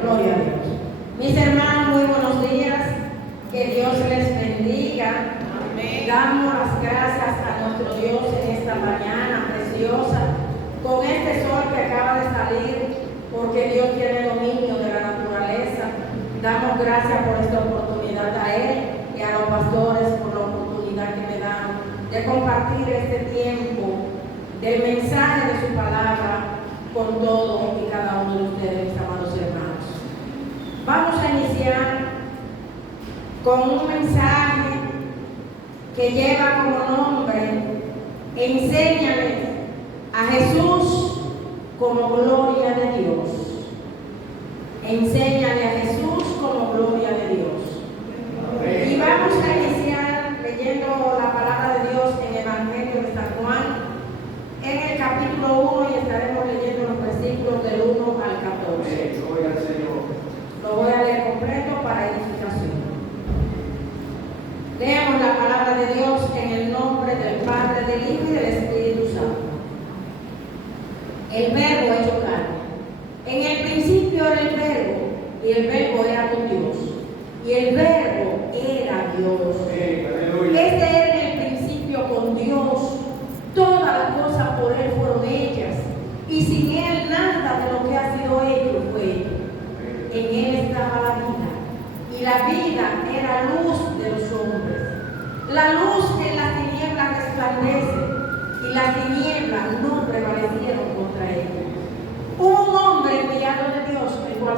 Gloria a Dios. Mis hermanos, muy buenos días. Que Dios les bendiga. Amén. Damos las gracias a nuestro Dios en esta mañana preciosa, con este sol que acaba de salir, porque Dios tiene dominio de la naturaleza. Damos gracias por esta oportunidad a Él y a los pastores por la oportunidad que me dan de compartir este tiempo del mensaje de su palabra con todos y cada uno de ustedes, mis amados hermanos. Vamos a iniciar con un mensaje que lleva como nombre: enséñales a Jesús como gloria de Dios. Enséñale a Jesús como gloria de Dios. Y vamos a iniciar leyendo la palabra de Dios en el Evangelio de San Juan, en el capítulo 1, y estaremos leyendo los versículos del 1 al 14. Gloria al Señor. Lo voy a leer completo para edificación. Leamos la palabra de Dios en el nombre del Padre, del Hijo y del Espíritu Santo. El Verbo hecho carne. En el principio era el Verbo, y el Verbo era con Dios, y el Verbo era Dios. Este era en el principio con Dios. Todas las cosas por Él fueron hechas, y sin Él nada de lo que ha sido hecho fue hecho. En Él estaba la vida, y la vida era luz de los hombres. La luz en las tinieblas resplandece, y las tinieblas no prevalecieron contra ella. Un hombre enviado de Dios, el cual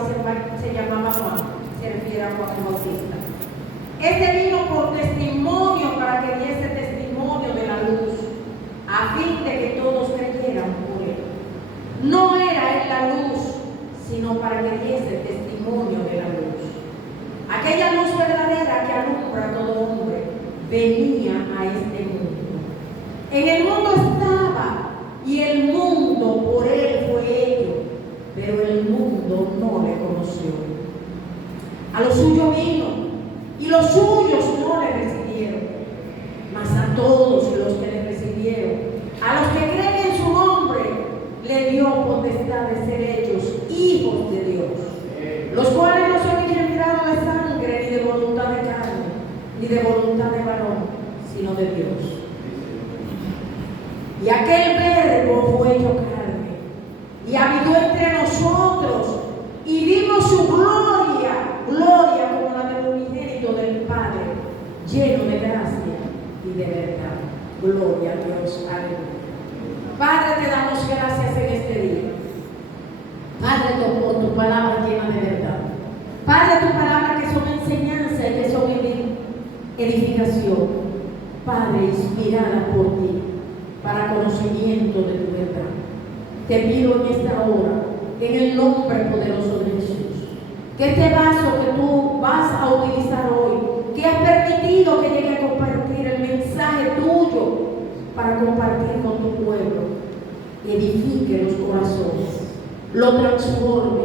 se llamaba Juan, se refiere a Juan el Bautista. Este vino por testimonio, para que diese testimonio de la luz, a fin de que todos creyeran por Él. No era Él la luz, sino para que diese testimonio de la luz. Aquella luz verdadera que alumbra a todo hombre venía a este mundo. En el mundo estaba, y el mundo por Él fue hecho, pero el mundo no le conoció. A los suyos vino, y los suyos no le recibieron. Mas a todos los que le recibieron, a los que creen en su nombre, le dio potestad de ser hechos hijos de Dios, los cuales no son engendrados de sangre, ni de voluntad de carne, ni de voluntad de varón, sino de Dios. Y aquel Verbo fue hecho carne, y habitó entre nosotros, y vimos su gloria, gloria como la del unigénito del Padre, lleno de gracia y de verdad. Gloria a Dios. Aleluya. Padre, te damos gracias en este día. Padre, por tu palabra llena de verdad. Padre, tu palabra que son enseñanza y que son edificación. Padre, inspirada por ti, para conocimiento de tu verdad. Te pido en esta hora, en el nombre poderoso de Jesús, que este vaso que tú vas a utilizar hoy, que has permitido que llegue a compartir el mensaje tuyo, para compartir con tu pueblo, edifique los corazones, lo transforme,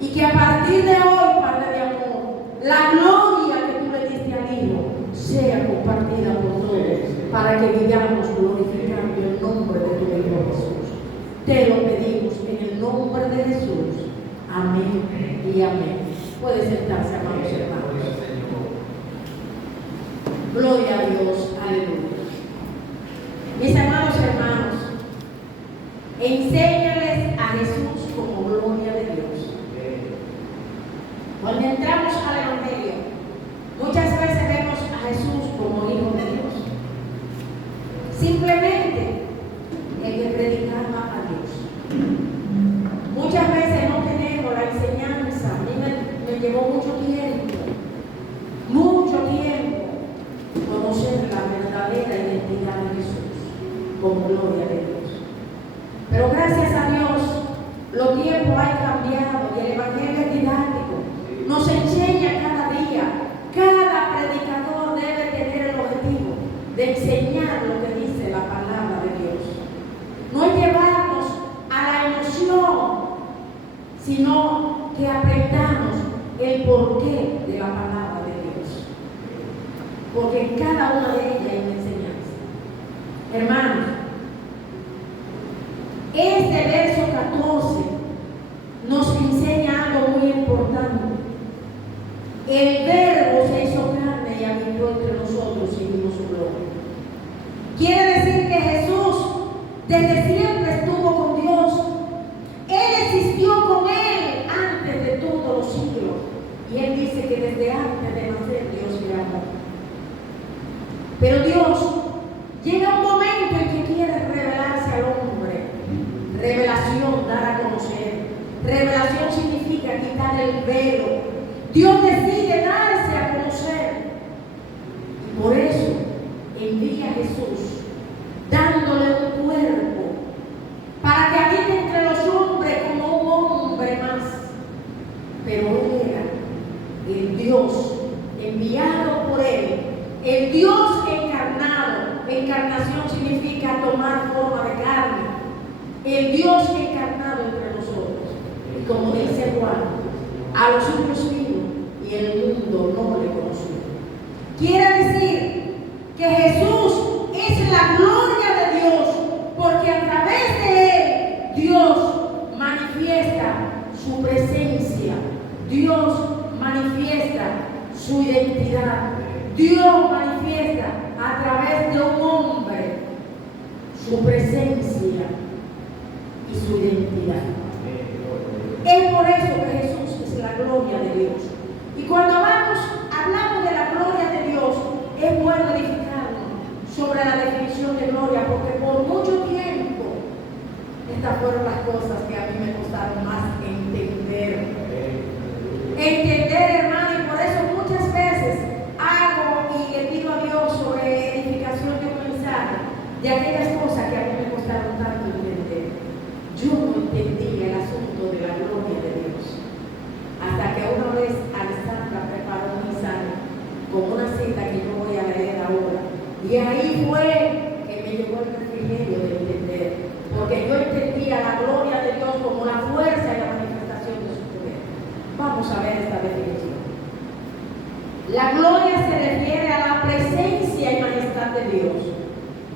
y que a partir de hoy, Padre de amor, la gloria que tú le diste al Hijo sea compartida por todos, para que vivamos glorificando el nombre de tu Hijo Jesús. Te lo pedimos en el nombre de Jesús. Amén y amén. Puede sentarse, amados hermanos. Gloria a Dios. Aleluya. Mis amados hermanos, enséñales a Jesús como gloria de Dios. Cuando entramos al Evangelio, muchas veces vemos a Jesús como Hijo de Dios. Simplemente el que predicaba a Dios. Muchas veces no tenemos la enseñanza. A mí me llevó mucho tiempo conocer la verdadera identidad de Jesús como gloria de Dios. Pero gracias a Dios, los tiempos han cambiado y el Evangelio es didáctico. Nos enseña cada día. Cada predicador debe tener el objetivo de enseñar lo que dice la palabra de Dios. No es llevarnos a la emoción, sino que aprendamos el porqué de la palabra de Dios. Porque en cada una de ellas hay una enseñanza. Hermanos, este verso 14 nos enseña algo muy importante. Desde siempre estuvo con Dios. Él existió con Él antes de todos los siglos. Y Él dice que desde antes de nacer Dios le amó. Pero Dios llega un momento en que quiere revelarse al hombre. Revelación, dar a conocer. Revelación significa quitar el velo. Dios decide darse a conocer. Y por eso envía a Jesús, dándole un cuerpo para que habite entre los hombres como un hombre más. Pero Él era el Dios enviado por Él, el Dios encarnado. Encarnación significa tomar forma de carne. El Dios encarnado entre nosotros. Y como dice Juan, a los suyos vino y el mundo no le conoció. Quiere decir que Jesús es la gloria de Dios, porque a través de Él Dios manifiesta su presencia, Dios manifiesta su identidad, Dios manifiesta a través de un hombre su presencia y su identidad. Es por eso que Jesús es la gloria de Dios. Y cuando hablamos de la gloria de Dios, es bueno edificarnos sobre la definición de gloria, porque por mucho tiempo estas fueron las cosas que a mí me costaron más entender. Hermano, y por eso muchas veces hago y le pido a Dios sobre edificación de un mensaje de aquellas cosas que a mí me costaron tanto entender. Yo no entendí el asunto de la gloria de Dios hasta que una vez Alessandra preparó un mensaje con una cita que yo voy a leer ahora, y ahí fue que me llegó el refrigerio de entender, porque yo entendía la gloria de Dios como la fuerza y la manifestación de su poder. Vamos a ver esta definición. La gloria se refiere a la presencia y majestad de Dios.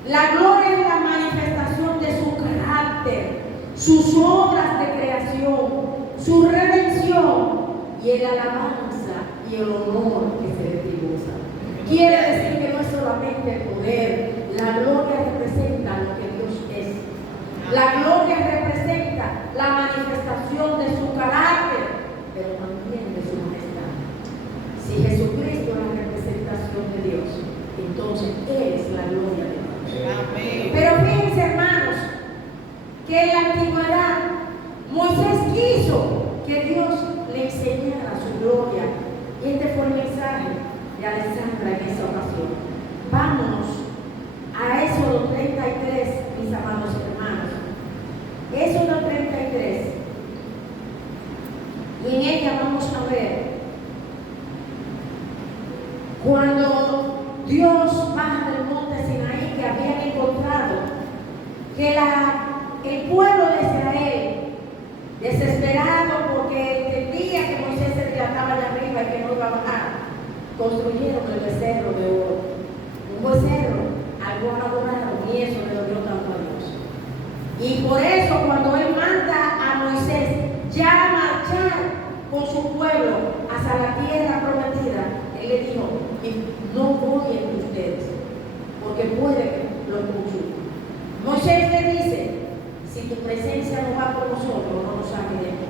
La gloria es la manifestación de su carácter, sus obras de creación, su redención y el alabanza y el honor que se le tributa. Quiere decir que no es solamente el poder, la gloria representa lo que Dios es. La gloria representa la manifestación de su carácter, pero también de su majestad. Si Jesucristo es la representación de Dios, entonces Él es la gloria de Dios. Amén. Pero fíjense, hermanos, que en la antigüedad Moisés quiso que Dios le enseñara su gloria. Y este fue el mensaje de Alessandra en esa ocasión. Vámonos a Éxodo 33, mis amados hermanos. Éxodo 33. Y en ella vamos a ver cuando Dios baja del monte Sinaí, que habían encontrado que el pueblo de Israel, desesperado porque entendía que Moisés se dilataba allá arriba y que no iba a bajar, construyeron el becerro de oro. Un becerro, algo adorado, y eso le dolió tanto a Dios. Y por eso cuando Él manda a Moisés ya a marchar con su pueblo hacia la tierra prometida, Él le dijo: no voy entre ustedes, porque puede que lo escuchen. Moisés le dice: si tu presencia no va con nosotros, no nos saques de aquí.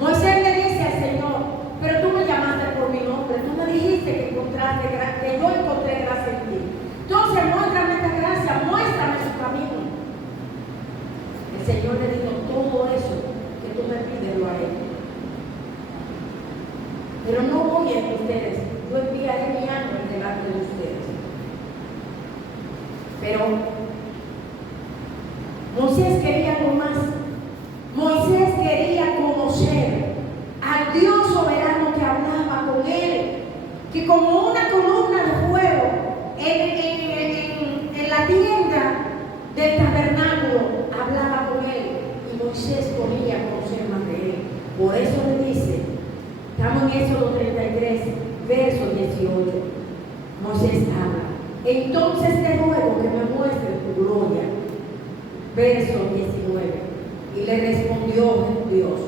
Moisés le dice al Señor: pero tú me llamaste por mi nombre, tú me dijiste que yo encontré gracia en ti. Entonces muéstrame esta gracia, muéstrame su camino. El Señor le dijo: todo eso que tú me pides lo haré. Pero no voy entre ustedes, yo enviaré mi ángel delante de ustedes. Pero Moisés quería algo más. Moisés quería conocer al Dios soberano que hablaba con él, que como una columna de fuego en la tienda del tabernáculo hablaba con él, y Moisés podía conocer más de él. Por eso le dice, estamos en Éxodo 33, verso 18. Moisés habla: entonces te ruego que me muestres tu gloria. Verso 19. Y le respondió Dios: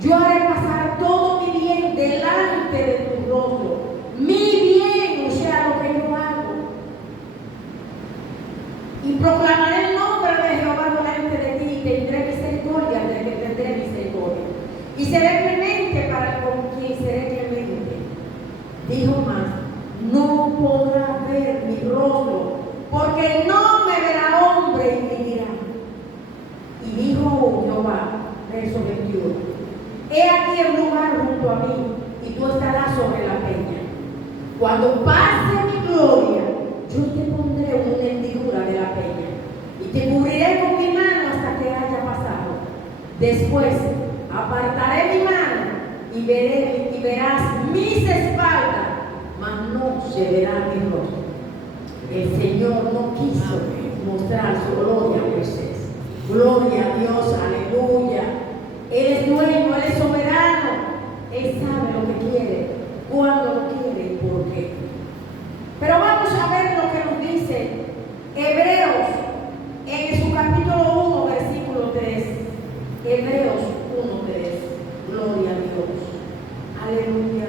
yo haré pasar todo mi bien delante de tu rostro, mi bien, o sea, lo que yo hago, y proclamaré el nombre de Jehová y seré clemente para con quien seré clemente. Dijo más, no podrá ver mi rostro, porque no me verá hombre y vivirá. Y dijo Jehová, verso 21, he aquí el lugar junto a mí, y tú estarás sobre la peña. Cuando pase mi gloria, yo te pondré una hendidura de la peña, y te cubriré con mi mano hasta que haya pasado. Después apartaré mi mano y verás mis espaldas, mas no se verá mi rostro. El Señor no quiso mostrar su gloria a Moisés. Gloria a Dios, aleluya. Él es dueño, Él es soberano. Él sabe lo que quiere, cuándo lo quiere y por qué. Pero vamos a ver lo que nos dice Hebreos en su capítulo 1, versículo 3. Hebreos 1:3. Gloria a Dios. Aleluya.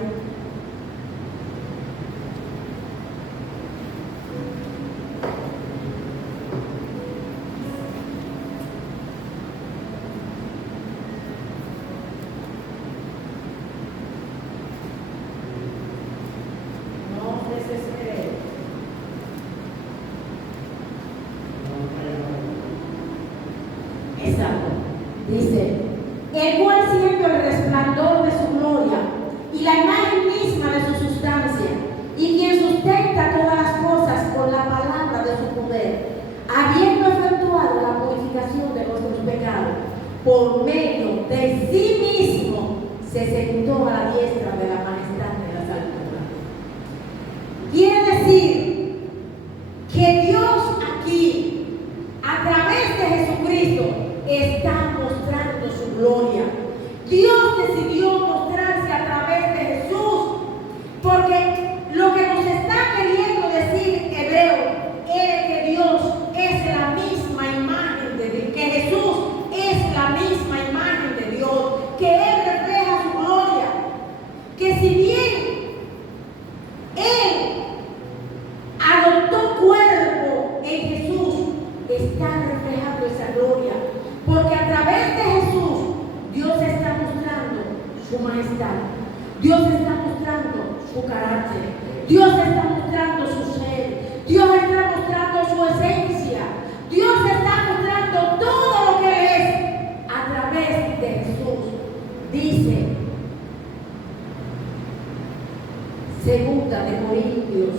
Dice, el cual siendo el resplandor de su gloria y la imagen misma de su sustancia, y quien sustenta todas las cosas con la palabra de su poder, habiendo efectuado la purificación de nuestros pecados, por medio de sí mismo, se sentó a la diestra de la majestad de las alturas. Quiere decir que Dios aquí, a través de Jesucristo, está mostrando su gloria. Dios decidió mostrarse a través de Jesús, porque lo que nos está queriendo decir Hebreo es que Dios es la misma imagen de Dios, que Jesús es la misma imagen de Dios, que Él refleja su gloria, que si bien Él adoptó cuerpo en Jesús, está reflejando esa gloria. Porque a través de Jesús, Dios está mostrando su majestad. Dios está mostrando su carácter. Dios está mostrando su ser. Dios está mostrando su esencia. Dios está mostrando todo lo que Él es a través de Jesús. Dice, segunda de Corintios,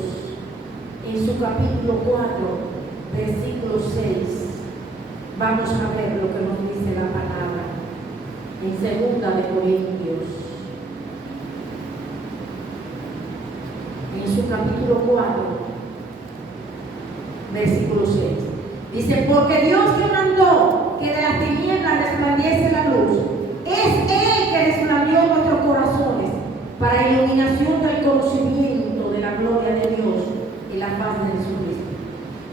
en su capítulo 4, versículo 6. Vamos a ver lo que nos dice la palabra en segunda de Corintios, en su capítulo 4, versículo 6. Dice, porque Dios que mandó que de las tinieblas resplandeciese la luz, es Él que resplandeció nuestros corazones para iluminación del conocimiento de la gloria de Dios en la faz de Jesucristo.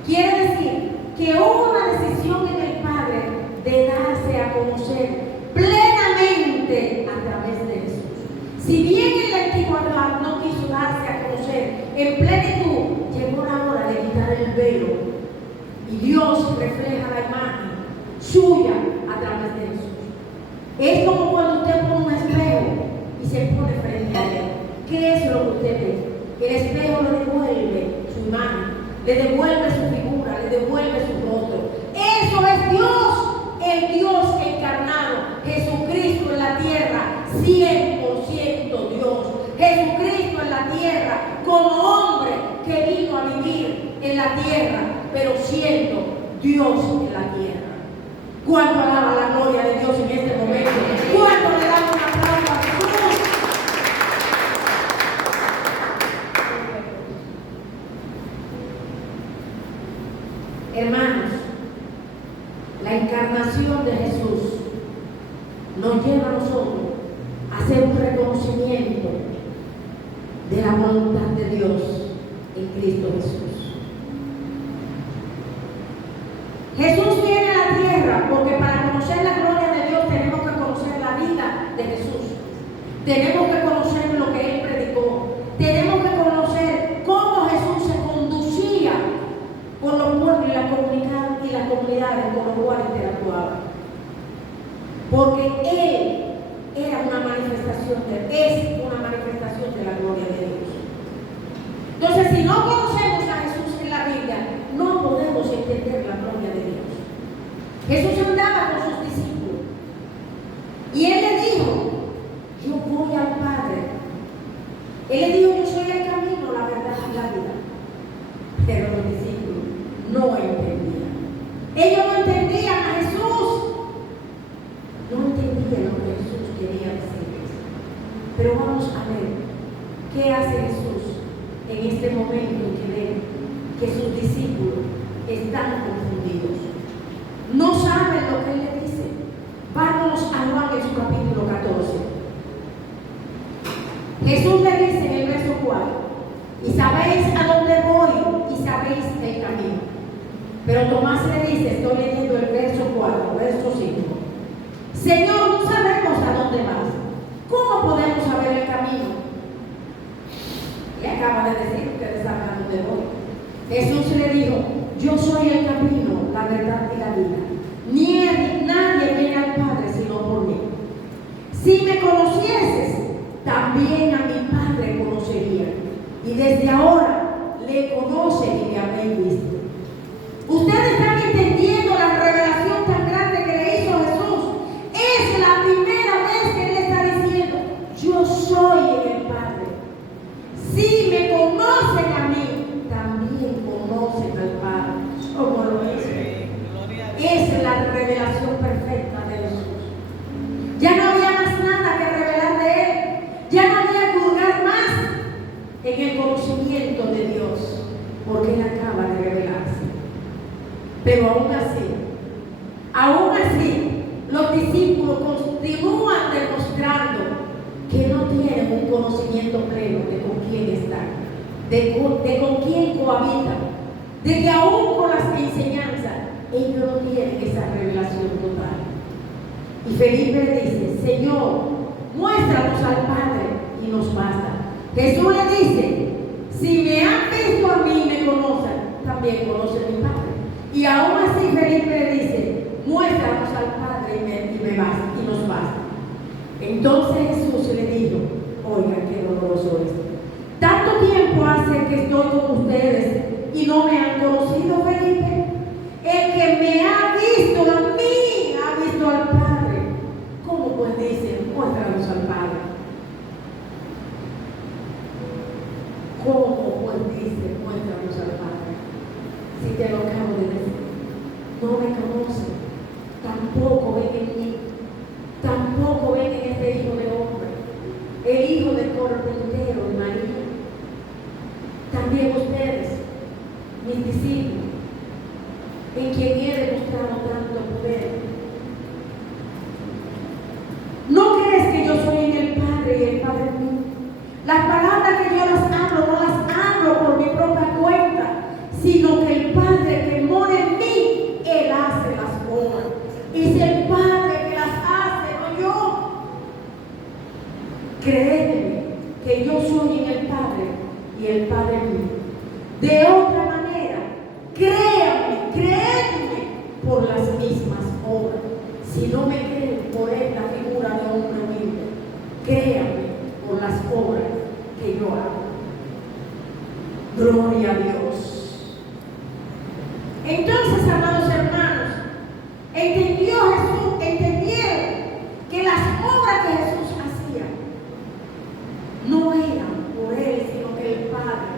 Quiere decir que hubo una decisión en el Padre de darse a conocer plenamente a través de Jesús. Si bien en la antigüedad no quiso darse a conocer en plenitud, llegó la hora de quitar el velo y Dios refleja la imagen suya a través de Jesús. Es como cuando usted pone un espejo y se pone frente a él. ¿Qué es lo que usted ve? El espejo le devuelve su imagen, le devuelve su figura, le devuelve su rostro. Eso es Dios, el Dios encarnado, Jesucristo en la tierra, 100% Dios. Jesucristo en la tierra, como hombre que vino a vivir en la tierra, pero siendo Dios en la tierra. ¿Cuánto alaba la gloria de Dios en este momento? ¿Cuánto le damos un aplauso a Jesús? Hermanos, la encarnación de Jesús nos lleva a nosotros a hacer un reconocimiento de la voluntad de Dios en Cristo Jesús. Jesús viene a la tierra porque para conocer la gloria de Dios tenemos que conocer la vida de Jesús. Tenemos que conocer lo que Él predicó. Tenemos que conocer cómo Jesús se conducía con los pueblos y las comunidades con los cuales interactuaba. Porque Él era una Pero vamos a ver qué hace Jesús en este momento en que ve que sus discípulos están confundidos. No saben lo que Él le dice. Vamos a Juan en su capítulo 14. Jesús le dice en el verso 4: y sabéis a dónde voy y sabéis el camino. Pero Tomás le dice, estoy leyendo el verso 4, verso 5: Señor, no sabemos a dónde vas. ¿Cómo podemos saber el camino? Y acaba de decir, ustedes saben a dónde voy. Jesús le dijo: yo soy el camino, la verdad y la vida. Nadie viene al Padre sino por mí. Si me conocieses, también a mi Padre conocería. Y desde ahora le conocen y me habéis visto. Ustedes están entendiendo la revelación tan grande que le hizo Jesús. Es la primera vez que Él está diciendo: yo soy en el Padre. Si me conocen a mí, también conocen al Padre. ¿Cómo lo es? Esa es la revelación perfecta de Jesús. Ya no había más nada que revelar de Él. Ya no había que hurgar más en el conocimiento de Dios, porque Él acaba de revelarse. Pero aún así, los discípulos continúan demostrando que no tienen un conocimiento pleno de con quién están, de con quién cohabitan, de que aún con las enseñanzas ellos no tienen esa revelación total. Y Felipe le dice: Señor, muéstranos al Padre y nos basta. Jesús le dice: si me han visto a mí y me conocen, también conocen a mi Padre. Y aún así Felipe le dice: muéstranos al Padre y nos basta. Entonces Jesús le dijo: oigan, qué doloroso es. ¿Tanto tiempo hace que estoy con ustedes y no me han conocido, Felipe? El que me ha visto a mí, ha visto al Padre. ¿Cómo pues dice: muéstranos al Padre? ¿Cómo pues dice: muéstranos al Padre? Si te lo acabo de decir. No me conocen, tampoco ven en mí, tampoco ven en este Hijo de Hombre, el Hijo del carpintero de María. También ustedes, mis discípulos, en quien he demostrado tanto poder. ¿No crees que yo soy en el Padre y el Padre en mí? Las palabras que yo las hablo, no las hablo por mi propia cuenta, sino que el Padre que mora en mí, Él hace las obras. Es el Padre que las hace, no yo. Créeme que yo soy en el Padre y el Padre en mí. De otra manera, créanme por las mismas obras. Si no me creen por esta figura de hombre humilde, créanme por las obras que yo hago. Gloria a Dios. Entonces, amados hermanos, entendieron que las obras que Jesús hacía no eran por Él, sino que el Padre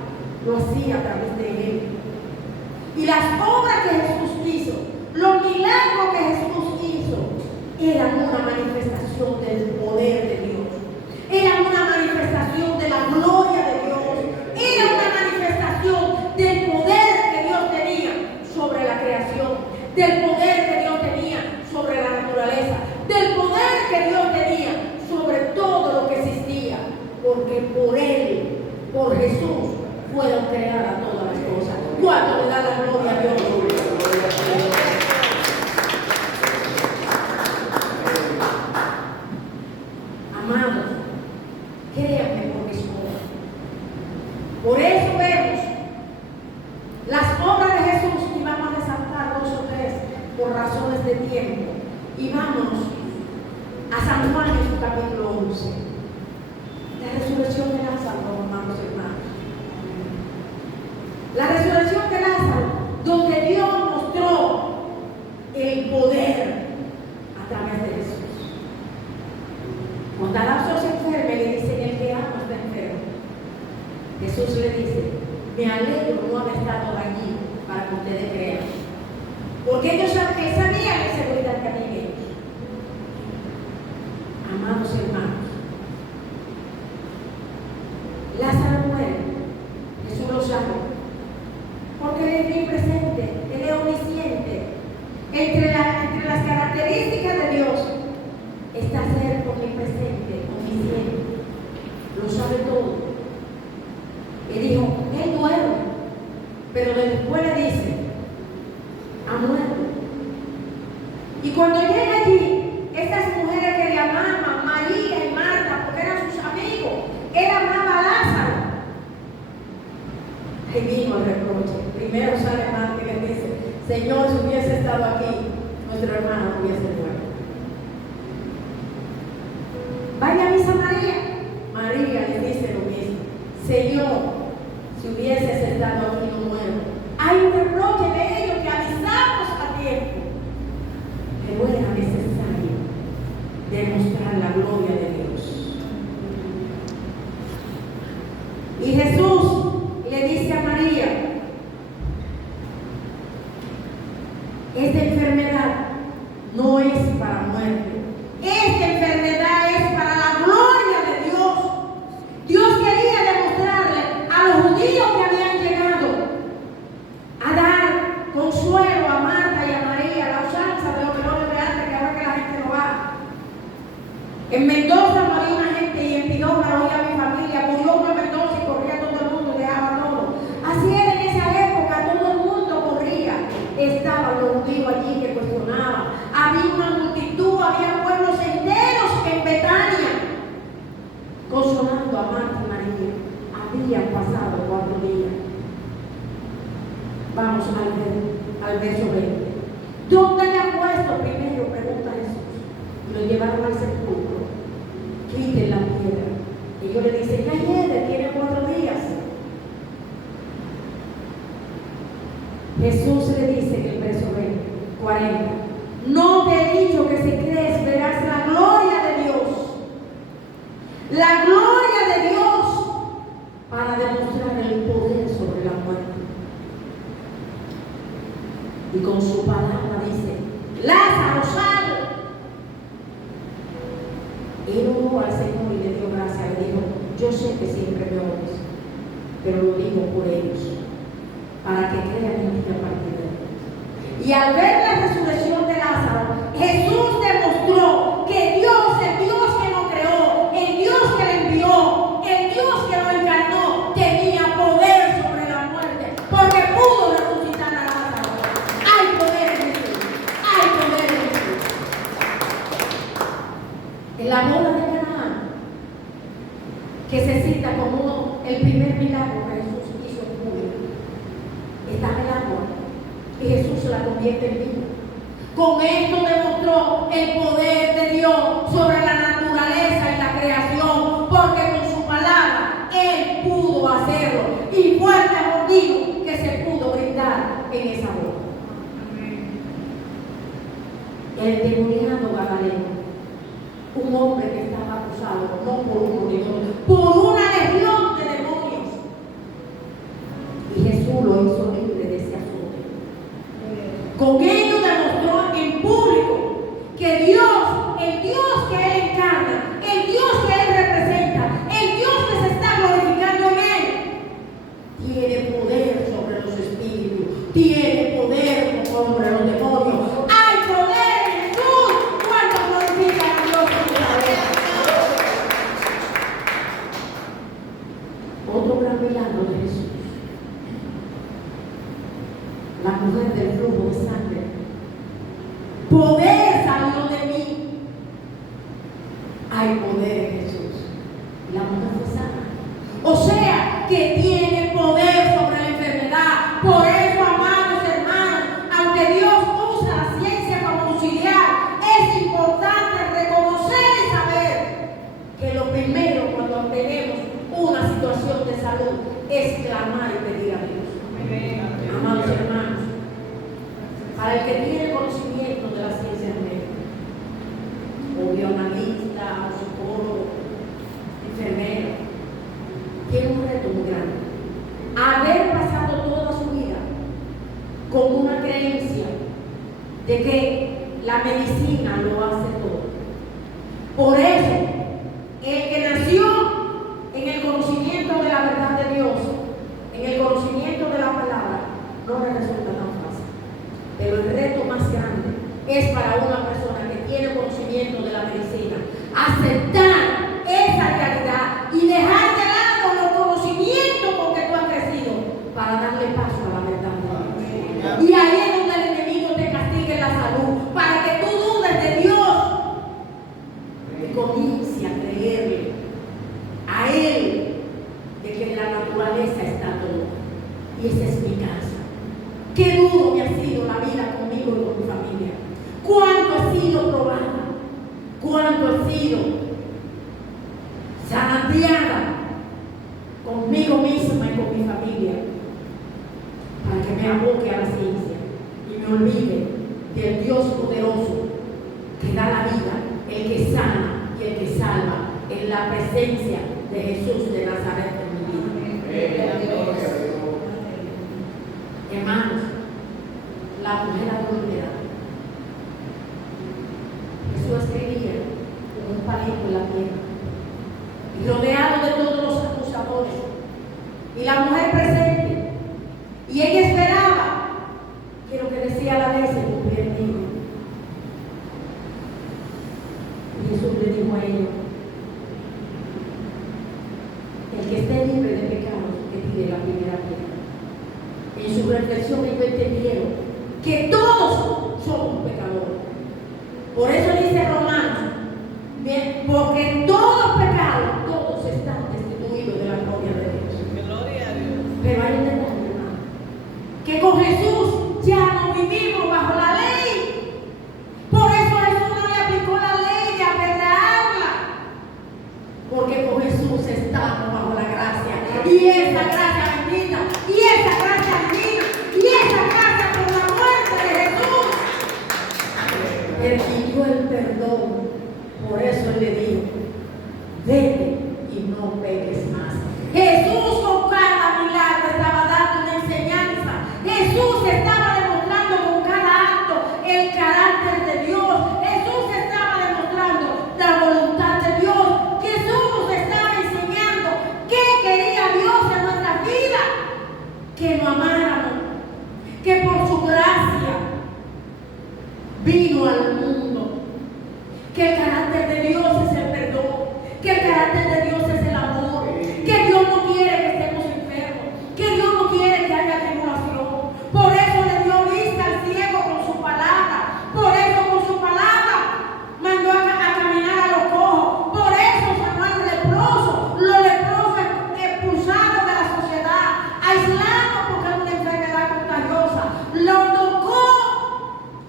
lo hacía a través de Él. Y las obras que Jesús hizo, los milagros que Jesús hizo, eran una manifestación del poder de Dios. Eran una manifestación de la gloria de Dios. Era una manifestación del poder que Dios tenía sobre la creación, del poder que Dios tenía sobre la naturaleza, del poder que Dios tenía sobre todo lo que existía, porque por Él, por Jesús, fueron creadas todas las cosas. ¿Cuánto le da la gloria a Dios? Amados, créanme por mis obras. Por eso vemos las obras de Jesús, y vamos a resaltar 2 o 3 por razones de tiempo. Y vámonos a San Juan en su capítulo 11. La resurrección de Lázaro, hermanos y hermanos. La resurrección de Lázaro, donde Dios mostró el poder a través de Jesús. Cuando Lázaro se enferma, le dicen: el que ama está enfermo. Jesús le dice: me alegro no haber estado allí para que ustedes crean. Porque ellos sabían la seguridad que tenían ellos. Amados hermanos, Lázaro muere. Jesús lo sabe. Porque Él es bien presente, Él es omnisciente. Entre las características de Dios está ser omnipresente, omnisciente. Lo sabe todo. Y dijo, Él duerme. Pero después le dice, ha muerto. Y cuando llega allí, estas mujeres que le amaban, María y Marta, porque eran sus amigos, Él amaba a Lázaro. Ahí vino el reproche. Primero sale Marta y le dice, Señor, si hubiese estado aquí, nuestro hermano hubiese muerto. Vaya a misa María. María le dice lo mismo. Señor, si hubieses estado aquí, no muero. Hay un reproche de ellos que avisamos a tiempo. Pero era necesario demostrar la gloria de Dios. Y Jesús le dice a María, esta enfermedad no es para muerte. Esta enfermedad es para la gloria de Dios. Dios quería demostrarle a los judíos que habían llegado a dar consuelo a Marta y a María, la usanza de los velones de antes, que ahora que la gente no va. En Mendoza moría una gente y en Pidón moría mi familia. Murió uno en Mendoza y corría todo el mundo, dejaba todo. Así era en esa época, todo el mundo corría. Estaban los judíos allí que cuestionaban. Había una multitud, había pueblos enteros en Betania consolando a Marta y María. Habían pasado 4 días. Vamos al verso 20. ¿Dónde le ha puesto? Primero pregunta Jesús. Y lo llevaron al sepulcro. Quiten la piedra. Ellos le dicen, ya tiene 4 días. Jesús le dice en el verso 40, no te he dicho que si crees verás la gloria de Dios. La gloria de Dios para demostrar el poder sobre la muerte. Y con su palabra dice, Lázaro, sal. Él oró al Señor y le dio gracia. Le dijo, yo sé que siempre me oyes, pero lo digo por ellos, para que crean en ti a partir de hoy. Y al ver la resurrección de Lázaro, Jesús demostró que Dios, el Dios que lo creó, el Dios que le envió, el Dios que lo encarnó, tenía poder sobre la muerte, porque pudo resucitar a Lázaro. Hay poder en Jesús, hay poder en Jesús. En la boda de Canaán, que se cita como el primer milagro que Jesús hizo en público, está el agua y Jesús la convierte en vino. Con esto demostró el poder de Dios sobre la naturaleza y la creación, porque con su palabra Él pudo hacerlo y fue el mejor vino que se pudo brindar en esa boda. El endemoniado Gadareno, un hombre que estaba acusado no por uno ni dos, por una legión de demonios, y Jesús lo hizo libre de ese azote. Con ello demostró en público que Dios, el Dios que Él encarna, el Dios que Él representa, el Dios que se está glorificando en Él, tiene poder sobre los espíritus, tiene poder sobre los demonios. Hay poder en Jesús cuando glorifican a Dios en la vida. Otro gran milagro de Jesús. La mujer del flujo de sangre. Poder salió de mí. Hay poder en Jesús. La mujer fue sana. O sea, que tiene poder sobre la enfermedad. Por eso, amados hermanos, aunque Dios usa la ciencia como auxiliar, es importante reconocer y saber que lo primero cuando tenemos una situación de salud es clamar y pedir a Dios. Amados hermanos, para el que tiene conocimiento de la ciencia médica, o bioanalista, o psicólogo, enfermero, tiene un reto muy grande. Haber pasado toda su vida con una creencia de que la medicina lo hace todo. Por eso, el que nació en el conocimiento de la es para una persona que tiene conocimiento de la medicina. Aceptar esa realidad y dejar de lado los conocimientos con que tú has crecido para darle paso a la verdad. Y ahí es donde el enemigo te castiga en la salud, para que tú dudes de Dios y comiences a creerle a Él de que en la naturaleza está todo. Y esa es mi casa. Qué duro me ha sido la vida conmigo y con mi familia. Cuánto he sido probada, cuánto he sido zarandeada conmigo misma y con mi familia, para que me aboque a la ciencia y me olvide del Dios poderoso que da la vida, el que sana y el que salva, en la presencia de Jesús de Nazaret en mi vida. Hermanos, la mujer adúltera, Jesús escribía con un palito en la tierra y rodeado de todos los acusadores, y la mujer presente, y ella esperaba que lo que decía la ley se cumpliera en ella. Y Jesús le dijo a ella: el que esté libre de pecados, que tire la primera piedra. En su reflexión ellos entendieron que todos somos pecadores. Por eso dice Romanos, bien, porque todos pecados, todos están destituidos de la gloria de Dios. Gloria a Dios. Pero hay un detalle, hermano, que con Jesús ya no vivimos bajo la ley. Por eso Jesús no le aplicó la ley de apedrearla, porque con Jesús estamos bajo la gracia. Y esa gracia bendita, y esa gracia divina, y esa gracia por la muerte de Jesús permitió el perdón. Por eso Él le dijo: vete y no peques más. Jesús con cada milagro estaba dando una enseñanza. Jesús estaba demostrando con cada acto el carácter de Dios. Jesús estaba demostrando la voluntad de Dios. Jesús estaba enseñando qué quería Dios en nuestra vida: que lo amáramos, que por su gracia vino al mundo, que el carácter de Dios es el perdón, que el carácter de Dios es el amor, que Dios no quiere que estemos enfermos, que Dios no quiere que haya tribulación. Por eso le dio vista al ciego con su palabra, por eso con su palabra mandó a caminar a los cojos, por eso sanó al leproso, los leprosos expulsados de la sociedad, aislados porque es una enfermedad contagiosa, lo tocó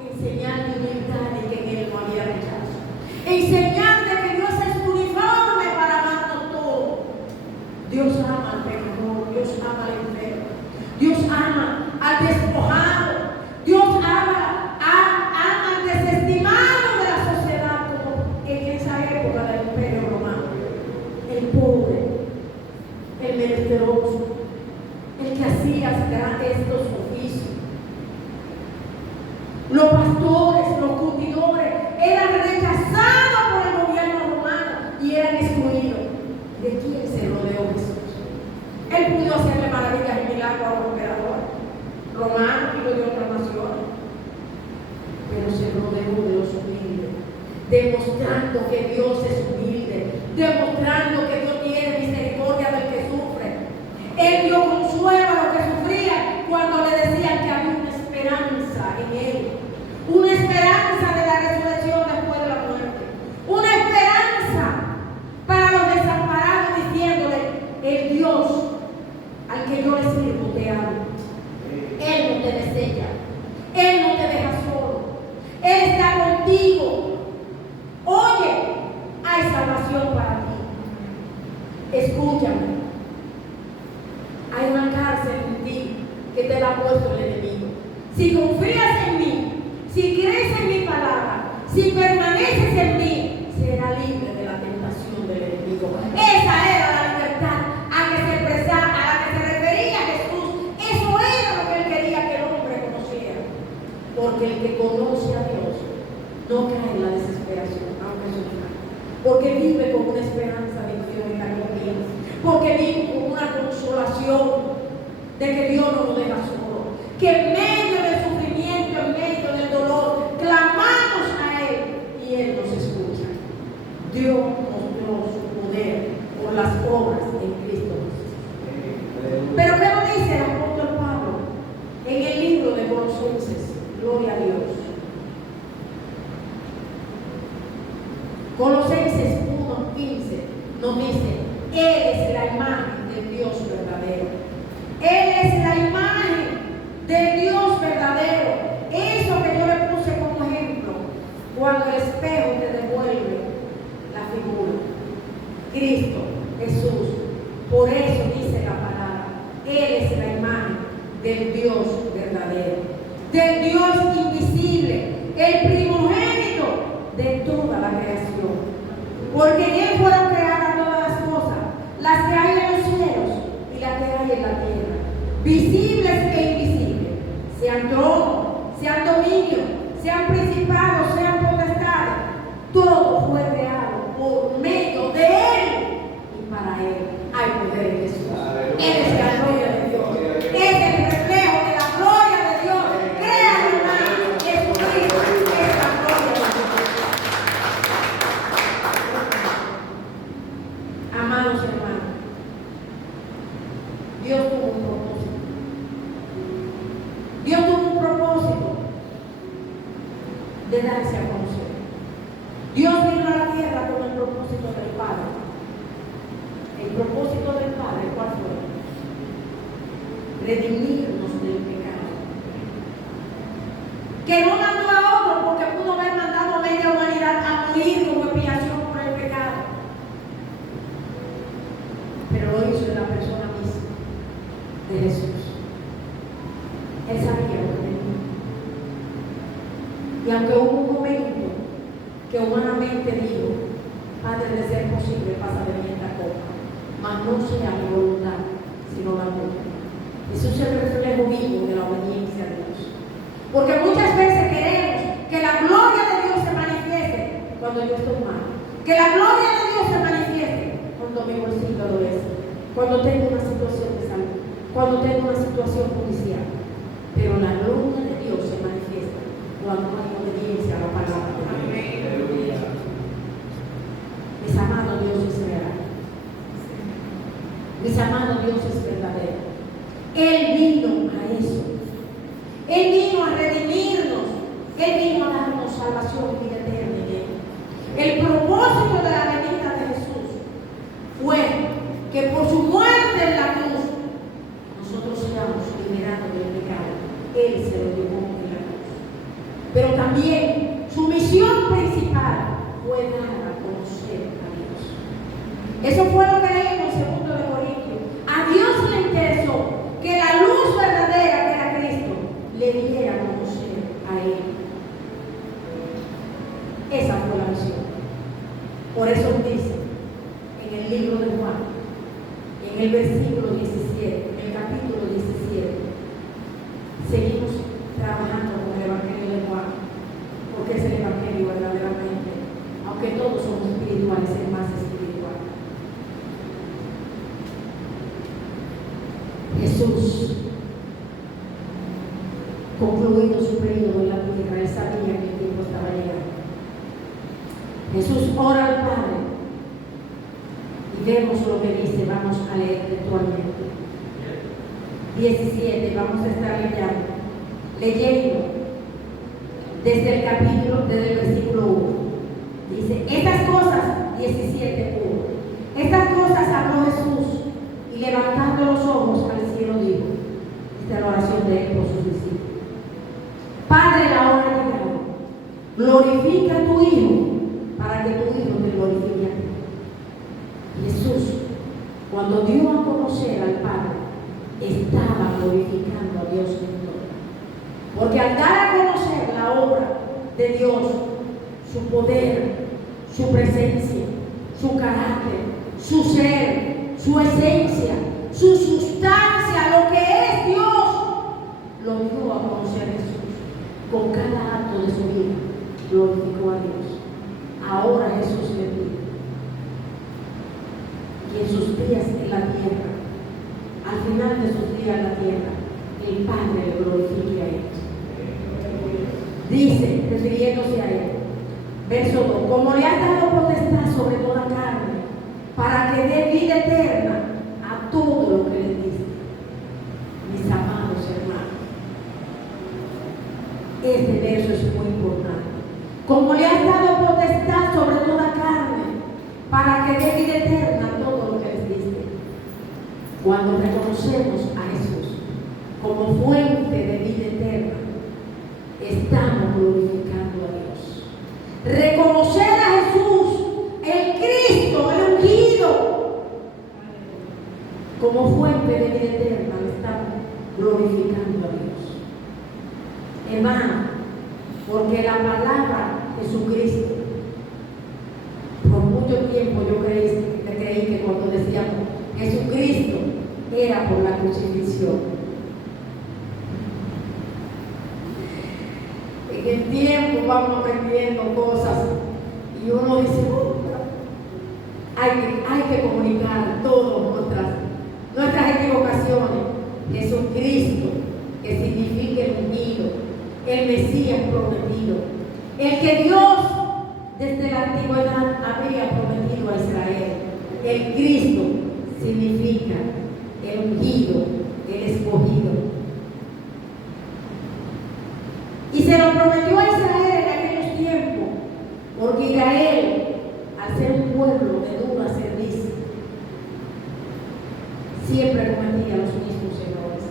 en señal de humildad y que en él no había rechazo, en señal de que Dios es uniforme para amarnos todos. Dios ama al pecador, Dios ama al enfermo, Dios ama al despojado, Dios ama al desestimado de la sociedad, como en esa época del Imperio Romano, el pobre, el menesteroso, el que hacía estos oficios. Los pastores, los curtidores eran rechazados por el gobierno romano y eran excluidos. ¿De quién se rodeó Jesús? Él pudo hacerle maravillas y milagros a los emperadores romanos y los de otras naciones, pero se rodeó de los humildes, demostrando que Dios es humilde, demostrando que Dios tiene misericordia del que sufre. Él dio consuelo a los que sufrían cuando le decían que había una esperanza en Él, una esperanza de la resurrección después de la muerte, una esperanza para los desamparados, diciéndole: el Dios al que yo le sirvo te ama, Él no te desecha, Él no te deja solo, Él está contigo. Oye, hay salvación para ti. Escúchame, hay una cárcel en ti que te la ha puesto el enemigo. Si confías en mí, si crees en mi palabra, si permaneces en mí, será libre de la tentación del enemigo. Esa era la libertad a la que se refería Jesús. Eso era lo que Él quería que el hombre conociera. Porque el que conoce a Dios no cae en la desesperación, aunque sufra. Porque vive con una esperanza de Dios en la gloria. Porque vive con una consolación de que Dios no lo deja solo. Que en medio del sufrimiento, en medio del dolor, clamar Dios mostró su poder por las obras en Cristo Jesús. Pero ¿qué nos dice el apóstol Pablo en el libro de Colosenses? Gloria a Dios. Colosenses 1:15 nos dice: Él es la imagen del Dios verdadero. Él es la imagen del Dios verdadero. Eso que yo le puse como ejemplo, cuando el espejo te devuelve la figura. Cristo, Jesús. Por eso dice la palabra: Él es la imagen del Dios verdadero, del Dios invisible, el primogénito de toda la creación. Porque en Él fueron creadas todas las cosas, las que hay en los cielos y las que hay en la tierra, visibles e invisibles, sean tronos, sean dominios, sean principados, sean potestades. Todo fue creado por medio de Él y para Él. Hay poder en Jesús. Él es la gloria de Dios. Es el reflejo de la gloria de Dios. Créanlo, hermano. Jesucristo es la gloria de Dios. Amados hermanos, Dios tuvo un propósito. Dios tuvo un propósito de darse a conocer. Dios vino a la tierra con el propósito del Padre. El propósito del Padre, ¿cuál fue? Redimirnos del pecado. Que no mandó a otro, porque pudo haber mandado a media humanidad a morir como expiación por el pecado. Pero lo hizo en la persona misma de Jesús. Él sabía lo que venía. Y aunque hubo un momento que humanamente dijo: Padre, de ser posible, pasa de mí esta copa, mas no sea mi voluntad, sino la tuya. Jesús es el reflejo vivo de la obediencia a Dios. Porque muchas veces queremos que la gloria de Dios se manifieste cuando yo estoy mal. Que la gloria de Dios se manifieste cuando mi bolsillo adolece, cuando tengo una situación de salud, cuando tengo una situación judicial. Pero la gloria de Dios se manifiesta cuando hay obediencia a la palabra de Dios. Mis amados, Dios es real. Mis amados, Dios es verdadero. Él vino a eso. Él vino a redimirnos. Él vino a darnos salvación y vida eterna en Él. El propósito de la venida de Jesús fue que por su muerte en la cruz nosotros seamos liberados del pecado. Él se lo llevó en la cruz. Pero también su misión principal fue dar a conocer a Dios. Eso fue lo que leímos en 2 de Corintios. A Dios le interesó que la luz verdadera, que era Cristo, le diera a conocer a Él. Esa fue la misión. Por eso dice en el libro de Juan, en el versículo 17, en el capítulo 17, seguimos trabajando con el Evangelio de Juan, porque es el Evangelio verdaderamente, aunque todos somos espirituales, el más espiritual. Jesús, concluido su periodo en la tierra, él sabía que el tiempo estaba llegando. Jesús ora al Padre y vemos lo que dice. Vamos a leer textualmente. 17, vamos a estar leyendo desde el capítulo, desde el versículo 1. Dice: estas cosas, 17:1. Estas cosas habló Jesús y levantando los ojos al cielo dijo. Esta es la oración de él por sus discípulos: Padre, la hora ha llegado. Glorifica a tu Hijo para que tu Hijo te glorifique a ti. Jesús, cuando dio a conocer al Padre, estaba glorificando a Dios en todo. Porque al dar a conocer la obra de Dios, su poder, su presencia, su carácter, su ser, su esencia, su sustancia, lo que es Dios, lo dio a conocer Jesús. Con cada acto de su vida, glorificó a Dios. Ahora Jesús le pide que en sus días en la tierra, al final de sus días en la tierra, el Padre le glorifique a Él. Dice, refiriéndose a Él: Verso 2. Como le has dado potestad sobre toda carne, para que dé vida eterna a todo lo que le diste. Mis amados hermanos, este verso es muy importante. Como le has dado potestad sobre toda carne, para que dé vida eterna a todo lo que les diste. Cuando reconocemos a Jesús como fuente de vida eterna, estamos glorificando a Dios. Reconocer a Jesús, el Cristo, el ungido, como fuente de vida eterna, estamos glorificando a Dios. Hermano, porque la palabra Jesucristo, por mucho tiempo yo creí que cuando decíamos Jesucristo era por la crucifixión. En el tiempo vamos aprendiendo cosas y uno dice, hay que comunicar todas nuestras equivocaciones. Jesucristo, que significa el ungido, el Mesías prometido, el que Dios desde la antigüedad había prometido a Israel. El Cristo significa el ungido, el escogido. Y se lo prometió a Israel en aquellos tiempos, porque Israel, al ser un pueblo de dura cerviz, siempre cometía los mismos errores,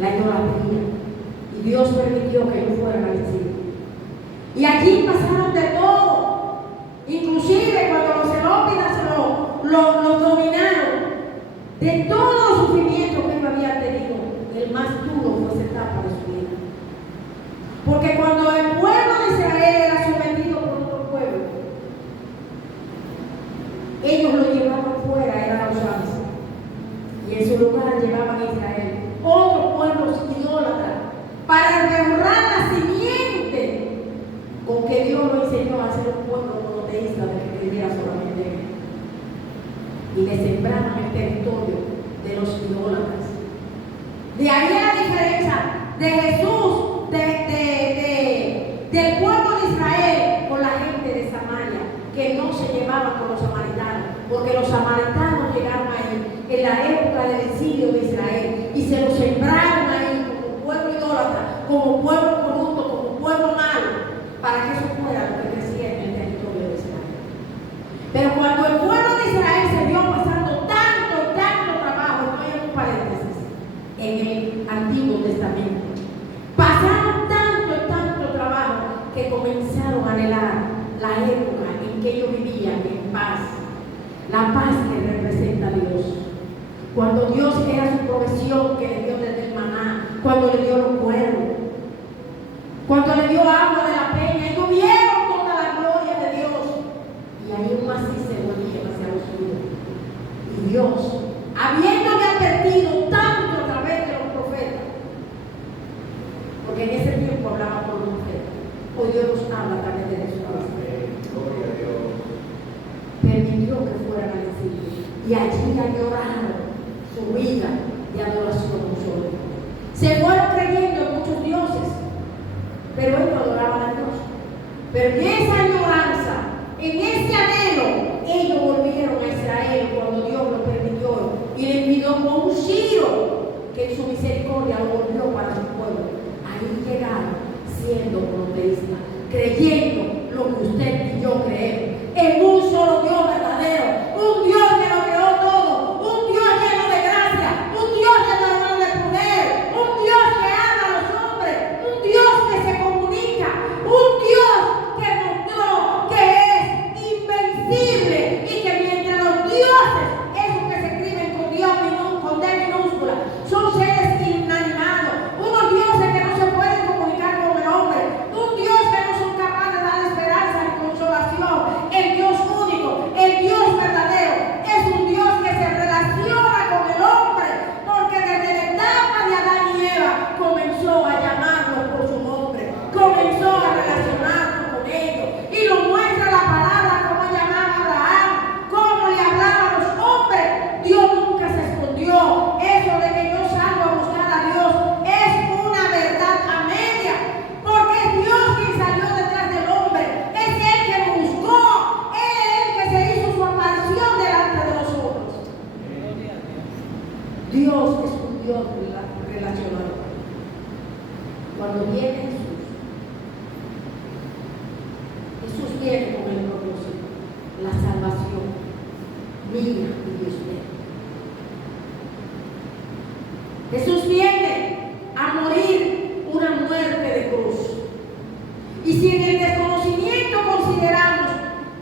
la idolatría, y Dios permitió que ellos fueran vencidos. Y aquí pasaron de todo, inclusive cuando los zelópidas los dominaron, de todos los sufrimientos que ellos habían tenido, el más duro fue esa etapa de su vida. Porque cuando el pueblo de Israel era sometido por otro pueblo, ellos lo llevaban fuera, eran los ángeles, y en su lugar llevaban a Israel otros pueblos idólatras para rehorrar la simiente con que Dios lo enseñó a ser un pueblo monoteísta de que creyera solamente en él, y le sembraban el territorio de los idólatras. De ahí la diferencia de Jesús, del pueblo de Israel con la gente de Samaria, que no se llevaban con los samaritanos, porque los samaritanos llegaron ahí en la época del exilio de Israel y se los sembraron ahí como pueblo idólatra, como pueblo corrupto, como pueblo malo, para que eso fuera lo que crecía en el territorio de Israel. Pero cuando el pueblo de Israel se vio pasando tanto trabajo, estoy en un paréntesis, en el Antiguo Testamento, pasaron tanto trabajo que comenzaron a anhelar la época en que ellos vivían en paz, la paz que representa a Dios. Cuando Dios era su provisión que le dio desde el maná, cuando le dio los cuernos, cuando le dio agua de la peña, ellos vieron toda la gloria de Dios, y ahí aún así se volvían hacia los suyos. Y Dios, habiéndole advertido tanto a través de los profetas, porque en ese tiempo hablaba por los profetas, hoy Dios nos habla a través de Jesús. Gloria a Dios. Permitió que fueran al exilio y allí añoraron su vida de adoración a nosotros. Se fueron creyendo en muchos dioses, pero ellos adoraban a Dios. Pero en esa añoranza, en ese anhelo, ellos volvieron a Israel cuando Dios lo permitió y le envió como un Ciro que en su misericordia lo volvió para su pueblo. Ahí llegaron siendo monoteístas, creyendo lo que usted y yo creemos, en un solo Dios verdadero, un Dios que lo creó todo, un Dios lleno de gracia, un Dios lleno de poder, un Dios que ama a los hombres, un Dios que se comunica, un Dios que mostró que es invencible y que mientras los dioses, esos que se escriben con Dios con D minúscula, son seres inanimados, unos dioses que no se pueden comunicar con el hombre, un Dios que no son capaces de Dios es un Dios relacionador. Cuando viene Jesús viene con el propósito, la salvación mía y de usted. Jesús viene a morir una muerte de cruz. Y si en el desconocimiento consideramos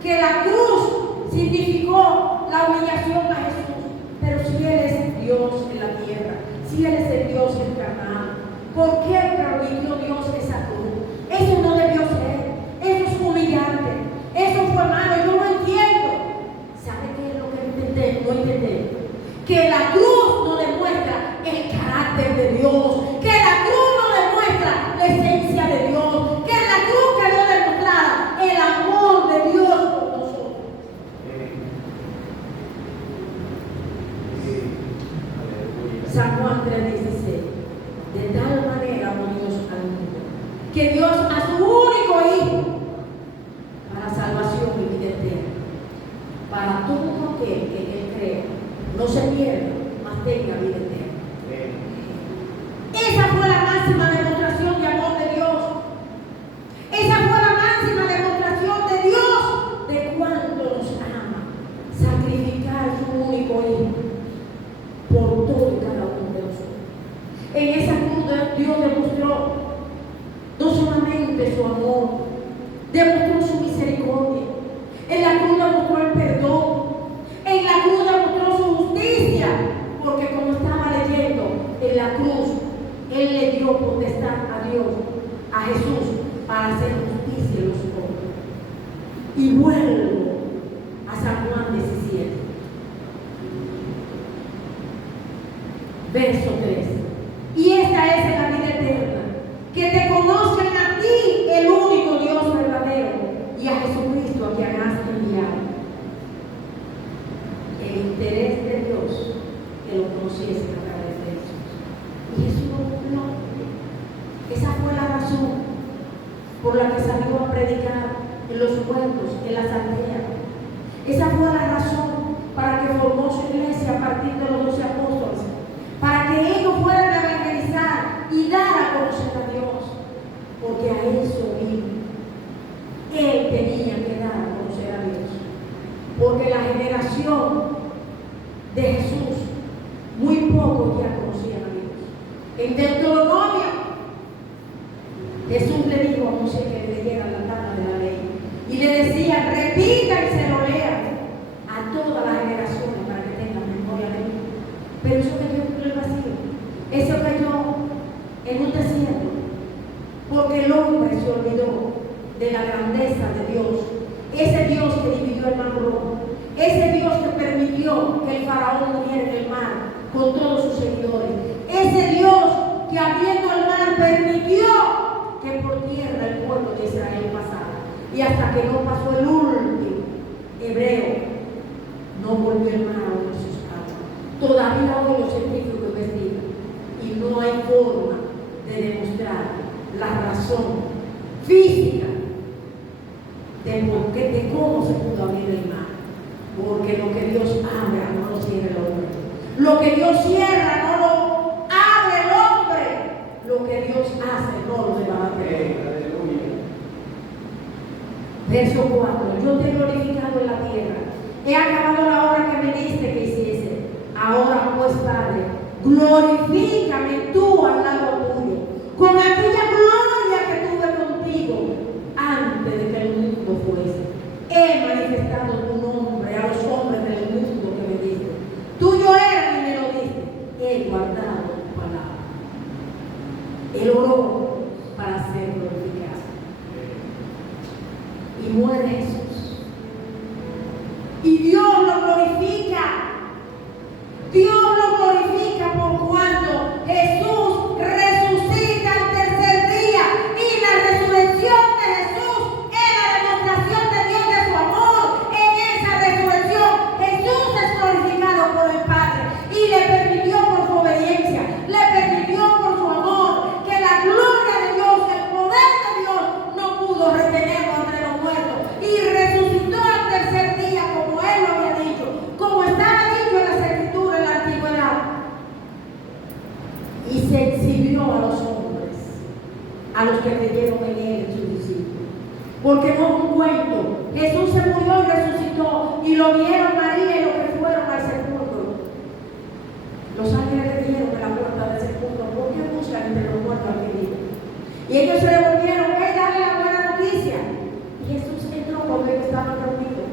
que la cruz significó la humillación a Jesús, pero si Él es Dios en la tierra, si Él es el Dios encarnado, ¿por qué permitió Dios esa cruz? Eso no debió ser, eso es humillante, eso fue malo, yo no entiendo. ¿Sabe qué es lo que no entendemos? Que la cruz no demuestra el carácter de Dios, que la cruz no demuestra la esencia de Dios, que la cruz quedó demostrada el amor de Dios por nosotros. San Juan 3:16. De tal manera amó Dios al mundo, que Dios a su único Hijo, para salvación y vida eterna, para todo aquel que en Él cree, no se pierda, mas tenga vida eterna. Esa fue la máxima demostración de amor de Dios. Esa fue la máxima demostración de Dios de cuánto nos ama. Sacrificar su único Hijo por todo y cada uno de nosotros. En esa cruz Dios demostró no solamente su amor, demostró su misericordia. En la cruz demostró el perdón. En la cruz demostró su justicia. Porque como estaba leyendo, en la cruz Él le dio potestad a Dios, a Jesús, para hacer justicia en los hombres. Y vuelvo a San Juan 17, verso 3. Y esta es la vida eterna, que te conozcan a ti, el único Dios verdadero, y a Jesucristo a quien has enviado. El interés de Dios que lo conociese a través de Jesús. Y Jesús lo cumplió. Esa fue la razón por la que salió a predicar en los pueblos, en las aldeas. Esa fue la razón para que formó su iglesia a partir de los 12 apóstoles, para que ellos fueran a evangelizar y dar a conocer a Dios, porque a eso vino. Él tenía que dar a conocer a Dios, porque la generación de Jesús, muy pocos ya conocían a Dios. En Deuteronomio, Jesús le dijo a Moisés que le leyera la tabla de la ley y le decía: repita y se lo lea a todas las generaciones para que tengan memoria de mí. Pero eso cayó en el vacío, eso cayó en un desierto, porque el hombre se olvidó de la grandeza de Dios, ese Dios que dividió el mar rojo, ese Dios que permitió que el faraón muriera en el mar con todos sus seguidores, ese Dios que abriendo el mar permitió que por tierra el pueblo de Israel pasara, y hasta que no pasó el último hebreo, no volvió el mar a unir sus aguas. Todavía hoy los científicos investigan y no hay forma de demostrar la razón física de cómo se pudo abrir el mar. Porque lo que Dios abre no lo cierra el hombre. Lo que Dios cierra no lo abre el hombre. Lo que Dios hace no lo debate el hombre. Verso 4. Yo te he glorificado en la tierra. He acabado la obra que me diste que hiciese. Ahora pues, Padre, glorifícame tú al lado tuyo, con aquella gloria que tuve contigo antes de que el mundo fuese. He manifestado tu nombre a los hombres del mundo que me diste. Tuyo era y me lo diste. He guardado tu palabra. Él oró para ser glorificado. Y muere Jesús. Y Dios lo glorifica. Dios lo glorifica por cuanto Jesús resucita al tercer día. Y la resurrección de Jesús es la demostración de Dios de su amor. En esa resurrección Jesús es glorificado por el Padre y le permitió por su obediencia, le permitió por su amor, que la gloria de Dios, el poder de Dios no pudo retenerlo entre los muertos, y resucitó al tercer día como Él lo había dicho, como estaba dicho en las Escrituras en la Antigüedad. a los que creyeron en él, en sus discípulos. Porque no es un cuento. Jesús se murió y resucitó, y lo vieron María y los que fueron al sepulcro. Los ángeles le dijeron en la puerta del sepulcro: ¿por qué buscan entre los muertos al que vive? Y ellos se devolvieron: darle la buena noticia. Y Jesús entró cuando ellos estaban reunidos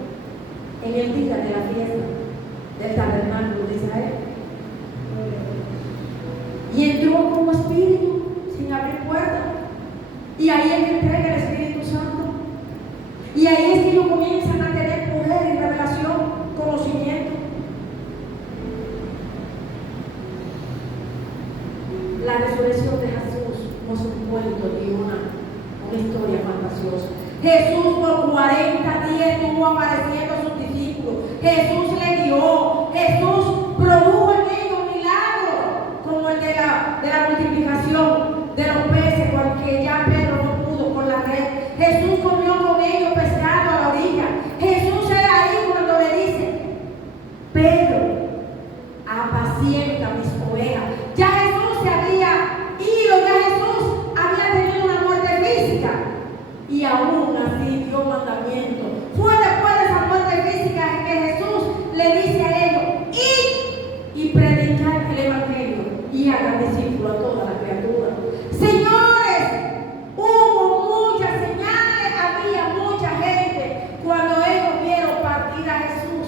en el día de la fiesta del tabernáculo de Israel. Y entró como espíritu, sin abrir puerta. Y ahí es que entrega el Espíritu Santo. Y ahí es que ellos comienzan a tener poder y revelación, conocimiento. La resurrección de Jesús no es un cuento ni una historia fantasiosa. Jesús por 40 días estuvo apareciendo a sus discípulos. Jesús le guió. Jesús produjo en ellos milagros, como el de la multiplicación de los peces, porque ya Pedro no pudo con la red. Jesús comió con ellos pescado a la orilla. Jesús era ahí cuando le dice: Pedro, apacienta mis ovejas. Ya Jesús se había ido, ya Jesús había tenido una muerte física, y aún así dio mandamiento. Fue después de esa muerte física que Jesús le dice a ellos: id y predicar el evangelio y hagan discípulos a toda la criatura. Señores, hubo muchas señales, había mucha gente cuando ellos vieron partir a Jesús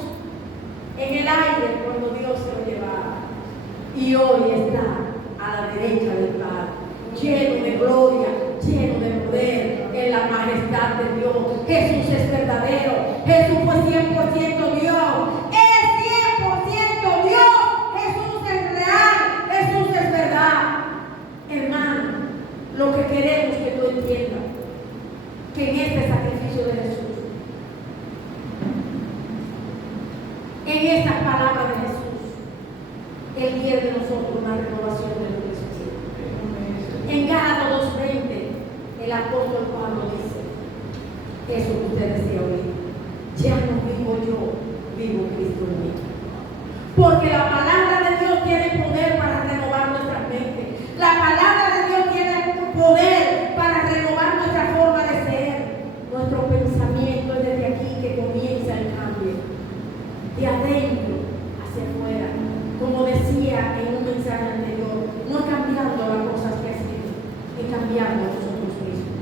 en el aire, cuando Dios se lo llevaba. Y hoy está a la derecha del Padre, lleno de gloria, lleno de poder, en la majestad de Dios. Jesús es verdadero. Jesús fue 100% Dios. Es 100% Dios. Jesús es real. Jesús es verdad. Hermano, lo que queremos que tú entiendas, que en este sacrificio de Jesús, en estas palabras de Jesús, Él quiere de nosotros una renovación de nuestro espíritu. En Gálatas 2:20, el apóstol Pablo dice eso que usted decía hoy: ya no vivo yo, vivo Cristo en mí. Porque la palabra de Dios tiene poder para renovar nuestras mentes. La palabra de Dios tiene poder para renovar nuestra forma de ser. Nuestro pensamiento es desde aquí que comienza el cambio, de adentro hacia afuera. Como decía en un mensaje anterior, no cambiando las cosas que hacemos, es cambiando a nosotros mismos.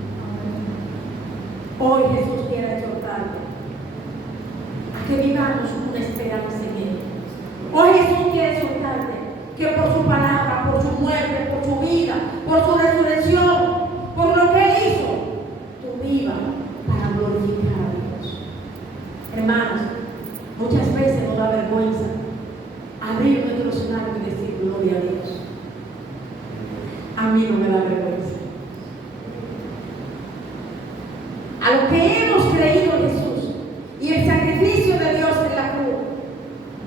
Hoy Jesús quiere exhortarnos a que vivamos una esperanza en Él. Hoy Jesús quiere exhortarte que por su palabra, por su muerte, por su vida, por su resurrección, por lo que Él hizo, tú vivas para glorificar a Dios. Hermanos, muchas veces nos da vergüenza abrir nuestros labios y decir gloria a Dios. A mí no me da vergüenza. A lo que hemos creído en Jesús y el sacrificio de Dios en la cruz,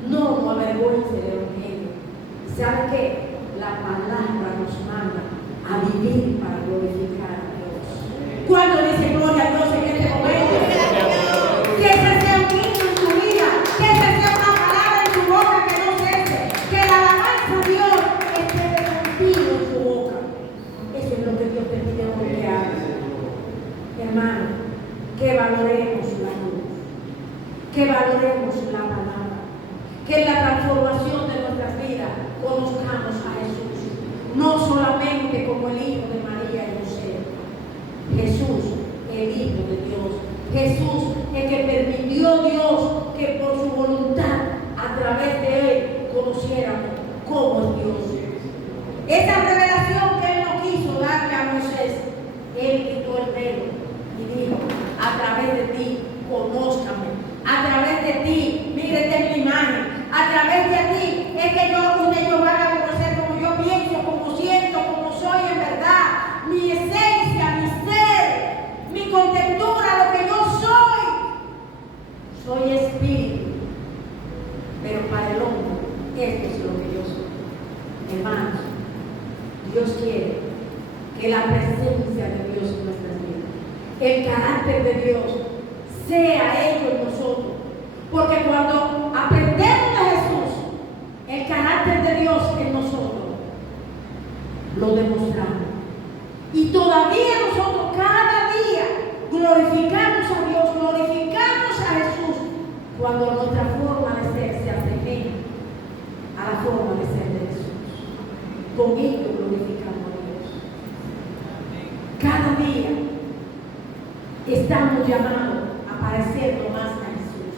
no nos avergüence del Evangelio. ¿Sabe qué? La palabra nos manda a vivir para glorificar a Dios. ¿Cuánto dice gloria a Dios en este momento? Que ese sea un himno en su vida, que ese sea una palabra en su boca que no cese, que la alabanza a Dios esté contigo en su boca. Eso es lo que Dios te pide hoy que hagas. Hermano, que valoremos la luz, que valoremos la palabra, que en la transformación de nuestras vidas conozcamos a Jesús, no solamente como el Hijo de María y José. Jesús, el Hijo de Dios. Jesús, el que permitió Dios que por su voluntad, a través de Él, conociéramos cómo es Dios. Esa revelación que Él no quiso darle a Moisés, Él quitó el velo y dijo: a través de ti, conózcame. A través de ti, mire, esta es mi imagen. A través de ti es que ellos van a conocer como yo pienso, como siento, como soy en verdad. Mi esencia, mi ser, mi contextura, lo que yo soy. Soy espíritu. Pero para el hombre, esto es lo que yo soy. Hermanos, Dios quiere que la presencia de Dios en nuestras vidas, el carácter de Dios, sea hecho en nosotros. Porque cuando aprendemos de Jesús, el carácter de Dios en nosotros, lo demostramos. Y todavía mayoría de nosotros cada día glorificamos a Dios, glorificamos a Jesús, cuando nuestra forma de ser se asemeja a la forma de ser de Jesús. Con ello glorificamos a Dios. Cada día estamos llamados a parecernos más a Jesús,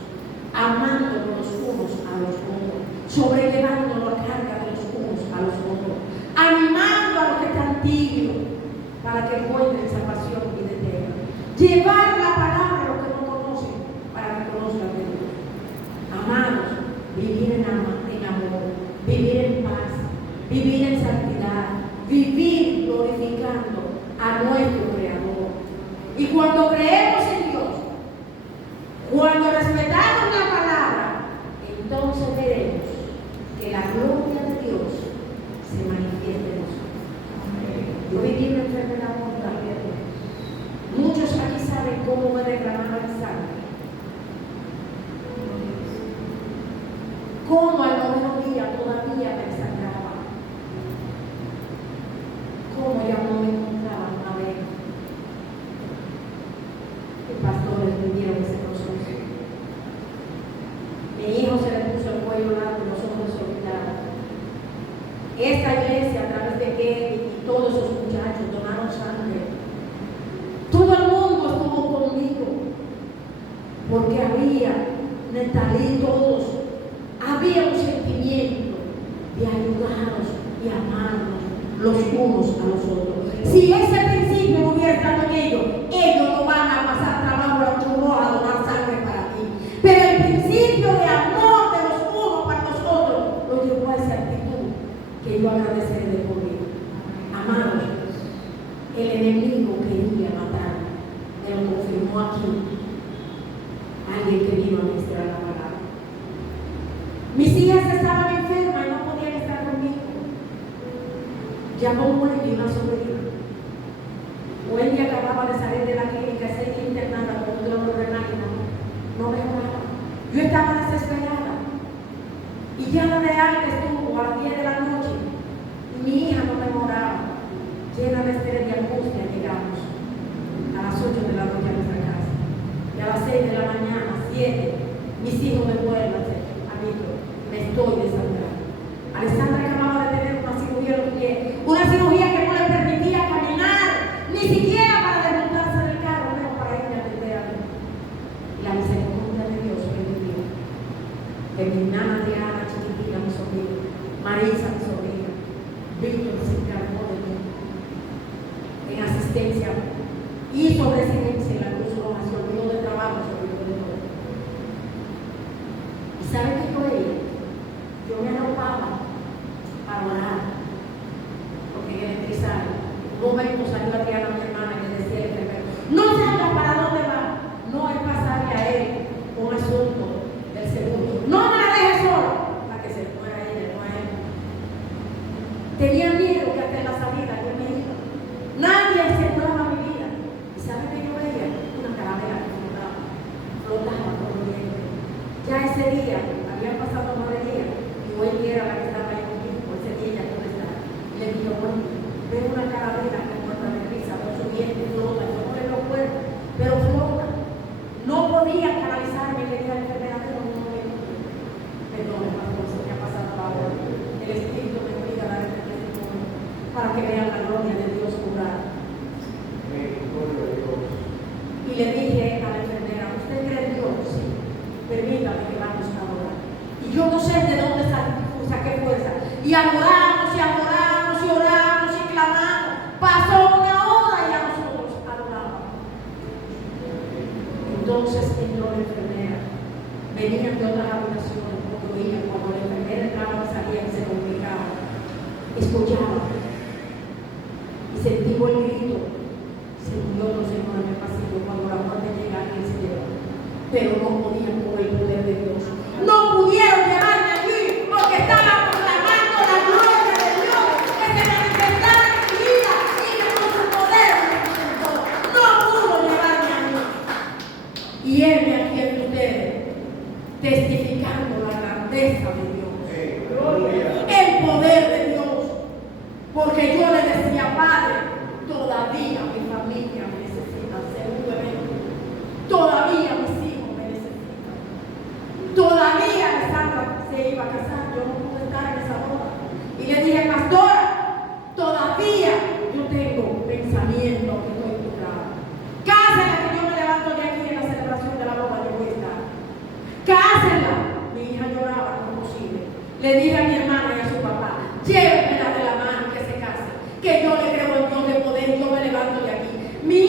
amándonos los unos a los otros, sobrellevando la carga de los unos a los otros, animando a los que están tibios para que encuentren salvación y vida eterna, llevar la palabra a los que no conocen para que conozcan de Dios. Amados, vivir en amor, vivir en paz, vivir en santidad, vivir glorificando a nuestro Creador. Y cuando creemos en Dios, cuando respetamos la palabra, entonces veremos que la gloria de Dios se manifiesta en nosotros. Yo viví una enfermedad mortal. Muchos aquí saben cómo me derramaba el sangre. Cómo al noveno día todavía me sangraba. Cómo ya no me encontraba una vez. Los pastores vivieron ese proceso. Mi hijo se le puso el cuello largo y los ojos desorbitados. Esta iglesia, a través de Kevin y todos esos muchachos, donaron sangre. Todo el mundo estuvo conmigo, porque había, Netalí, todos, había un sentimiento de ayudarnos y amarnos los unos a los otros. Si ese principio no hubiera estado en ellos no van a pasar trabajo a la Cruz Roja a donar sangre para ti. Pero el principio de amor de los unos para nosotros lo llevó a esa actitud que yo agradecerle por él. Amados, el enemigo quería matar, me lo confirmó aquí alguien que vino a ministrar la palabra. Mis hijas estaban enfermas y no podían estar conmigo. Llamó Wendy, una sobrina. Wendy acababa de salir de la clínica, se internada con un dolor renal y no mejoraba. Yo estaba desesperada. Y ya la de antes estuvo a las 10 de la noche. Y mi hija no mejoraba. Llena de estrés y angustia llegamos a las 8 de la noche a nuestra casa. Y a las 6 de la mañana, 7, mis hijos me vuelven, amigo, me estoy desangrando. Alessandra acababa de tener una cirugía en los pies, una cirugía que no le permitía caminar, ni siquiera para desmontarse del carro, menos para irme a atender a mí. Y la misericordia de Dios permitió que mi nana Diana, chiquitina, mi sobrina, Marisa, mi sobrina, Víctor se encargó de mí en asistencia, hizo residencia en la Cruz Roja, se olvidó de trabajo, se olvidó de todo. ¿Y sabe qué yo veía? Yo me arropaba para orar, porque en el electrizario, un momento salió Adriana, mi hermana, y le decía al enfermero: no salga, ¿para dónde va? No es pasarle a él un asunto del seguro. No me la deje sola, para que se muera ella, no a él. Tenía miedo que hasta en la salida yo me iba. Nadie aseguraba mi vida. ¿Y sabe qué yo veía? Una calavera que flotaba por el viento. Ya ese día, habían pasado 9 días, y hoy era la que estaba ahí conmigo, ese día ella no estaba. Y le digo: bueno, veo una calavera que muerta de risa, con su vientre y flota, yo no le veo cuerpo, pero flota. No podía canalizarme, le dije a la enfermera, pero no me veo. Perdón, pastor, se me ha pasado ahora. El Espíritu me obliga a dar este testimonio para que vean la gloria de Dios curar. Y le dije a la enfermera: ¿usted cree en Dios? Sí. Permítame que vamos a orar. Y yo no sé de dónde saqué fuerza. Y adoramos y adoramos y oramos y clamamos. Pasó una hora y a nosotros adorábamos. Entonces entró la enfermera. Venían de otras habitaciones, porque oían cuando la enfermera entraba y salía y se comunicaba. Escuchaba. Y sentimos el grito. Se murió otro señor en el pasillo cuando la muerte llega y se lleva. Pero no podían por el poder de Dios. No pudieron llevarme allí porque estaban proclamando la gloria de Dios que se manifestaba en mi vida y que con su poder me presentó. No pudo llevarme a mí. Y heme aquí en ustedes, testificando la grandeza de Dios, el poder de Dios. Porque yo le decía: Padre, todavía mi familia se iba a casar, yo no pude estar en esa boda. Y le dije, pastora, todavía yo tengo pensamiento que estoy frustrada. Cásenla, que yo me levanto de aquí en la celebración de la boda, yo voy a estar. Cásenla. Mi hija lloraba como posible. Le dije a mi hermana y a su papá, llévenmela de la mano que se case, que yo le creo en Dios de poder y yo me levanto de aquí. Mi